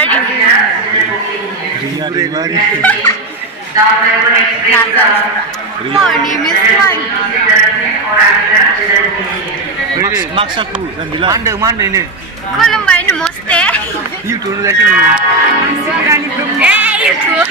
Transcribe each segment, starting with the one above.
Third. My name is Juarnny. Maksaku, Mande ini. Kulumbai namaste. You don't like it. Hey, you too.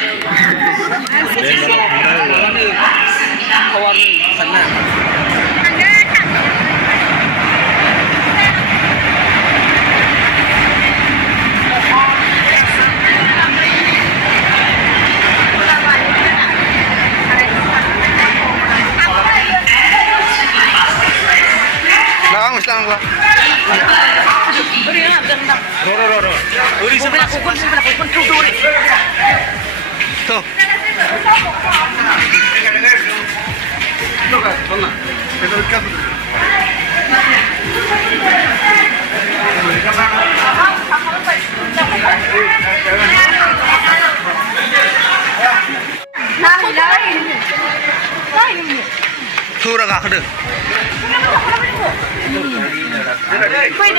Selang gua. Ro. Uri sebelah kukun tuh. Tuh. Tuh kan, tolong. Kita ikat. Surah kah ada?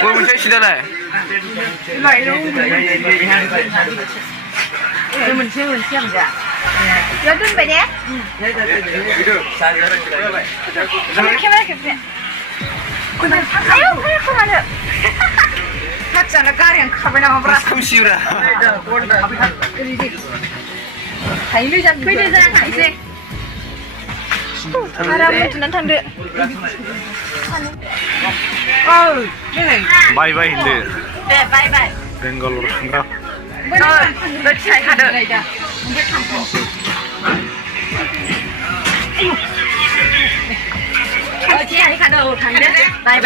Kau mencari sudah lah. Yodun ba ne? Ayo, kuma da. Hatsa na karin kabana mabra. Kamu siura. Kainw jan. Fede zan haise. Ara mutunan tangde. Oh, ini. Bye Hindu. Bye. Bengalore enggak. Dah cai ada. Oh, cai ada tangde. Bye.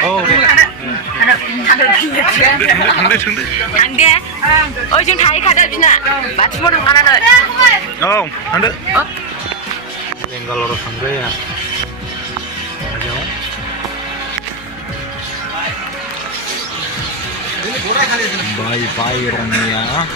Oh. Tangde. Oh, jeng cai ada bina. Baca mau nang mana dah? Oh, ada. Bengalore enggak ya. Ayo. Bye Romia.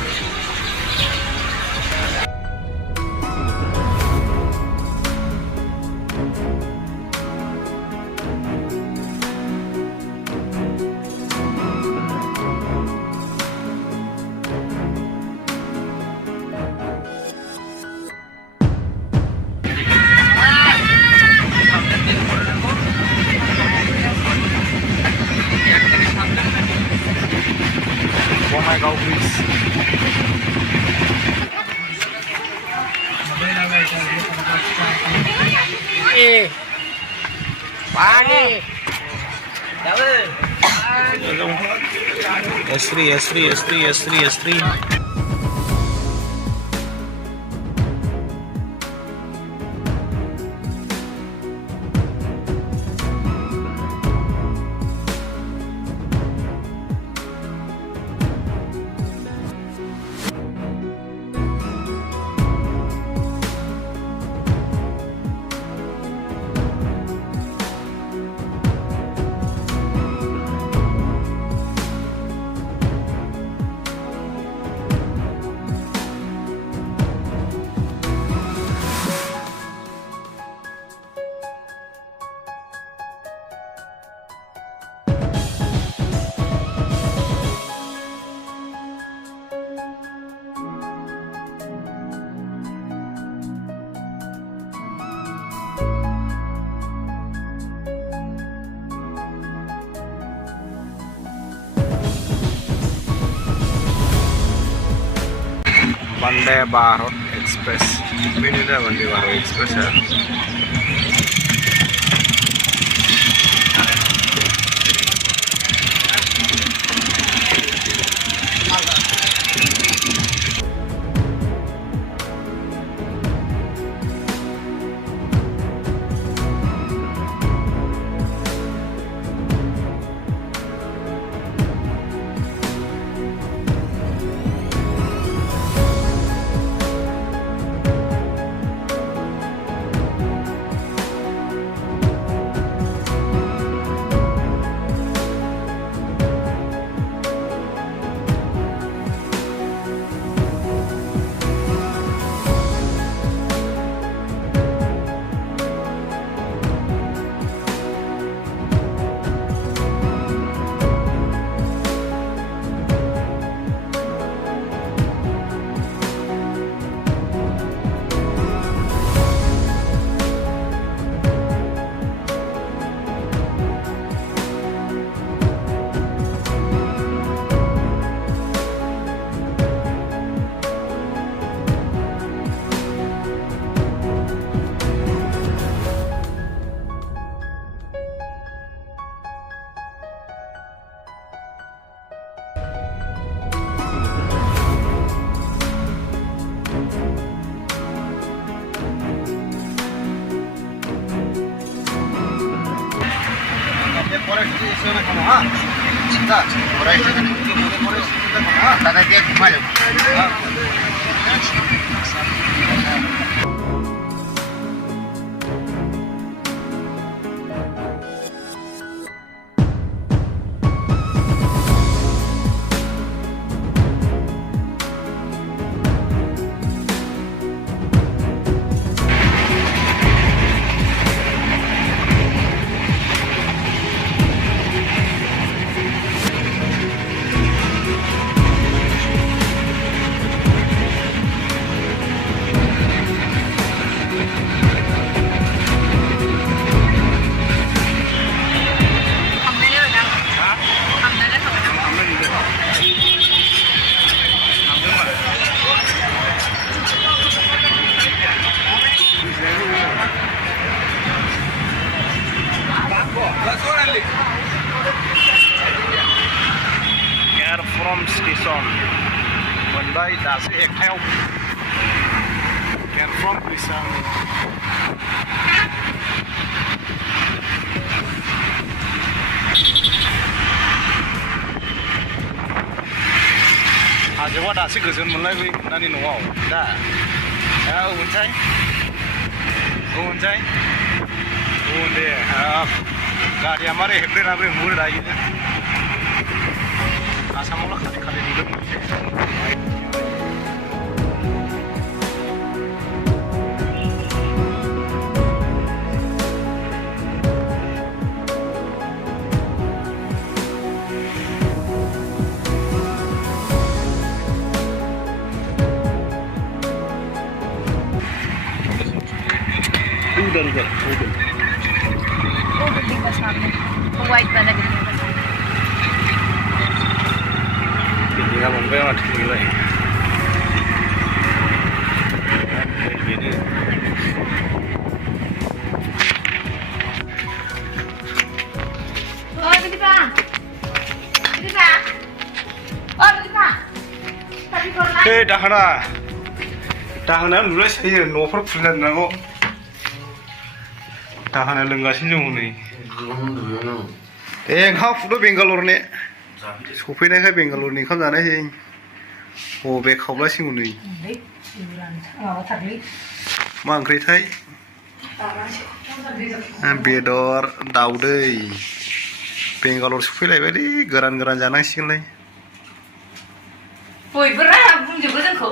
Oh my God, please. Pani. Estri. Vande Bharat Express. Ini dah Vande Bharat Express ya. From station मोनबाय दासो एकथायाव and from Assam हाजोआ दासो गोजोन मोनलायबाय नानि न'आव दा उनसाय उन दे गारिया मारै हेब्रेना ब्रे मुर दायो आसामावल' खालि नुदों मोनसे उधर वो बिल्डिंग का सामने वो वाइट वाला बिल्डिंग का सामने बिल्डिंगा मोनबाय माथो बेनो दाहोना नुलायसैयो न'फोर खुलिना दोननांगौ दाहोना लोंगासिनो दङ नै ओंखाम फुदो बेंगालरनि सफैनायखाय बेंगालरनि ओंखाम जानायसै बबे खावलासिगौ नै मा ओंख्रिथाय बेदर दाउदै बेंगालर सफैलायबायलै गोरान जानांसिगोनलाय बयबो बुंजोबो जोंखौ